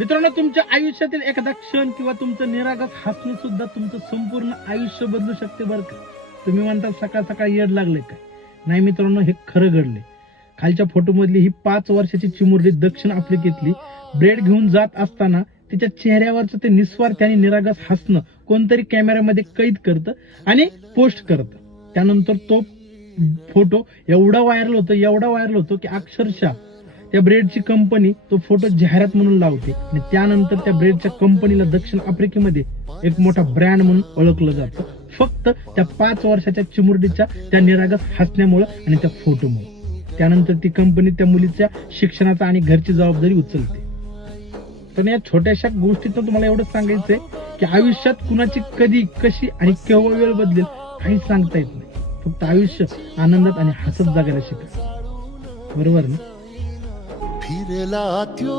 मित्रांनो, तुमच्या आयुष्यातील एखादा क्षण किंवा तुमचं निरागस हसणं सुद्धा तुमचं संपूर्ण आयुष्य बदलू शकते बरं का. तुम्ही म्हणता सकाळ सकाळ येड लागले काय. नाही मित्रांनो, हे खरं घडले. खालच्या फोटोमधली ही 5 वर्षाची चिमुरडी दक्षिण आफ्रिकेतली ब्रेड घेऊन जात असताना तिच्या चेहऱ्यावरचं ते निस्वार्थ आणि निरागस हसणं कोणतरी कॅमेऱ्यामध्ये कैद करतं आणि पोस्ट करतं. त्यानंतर तो फोटो एवढा व्हायरल होतो की अक्षरशः त्या ब्रेडची कंपनी तो फोटो जाहिरात म्हणून लावते आणि त्यानंतर त्या ब्रेडच्या कंपनीला दक्षिण आफ्रिकेमध्ये एक मोठा ब्रँड म्हणून ओळखलं जातं, फक्त त्या 5 वर्षाच्या चिमुरडीच्या त्या निरागस हसण्यामुळे आणि त्या फोटोमुळे. त्यानंतर ती कंपनी त्या मुलीच्या शिक्षणाचा आणि घरची जबाबदारी उचलते. पण या छोट्याशा गोष्टीतून तुम्हाला एवढंच सांगायचंय की आयुष्यात कुणाची कधी कशी आणि केव्हा वेळ बदलेल काही सांगता येत नाही. फक्त आयुष्य आनंदात आणि हसत जगायला शिका. बरोबर ना. फिरला त्यो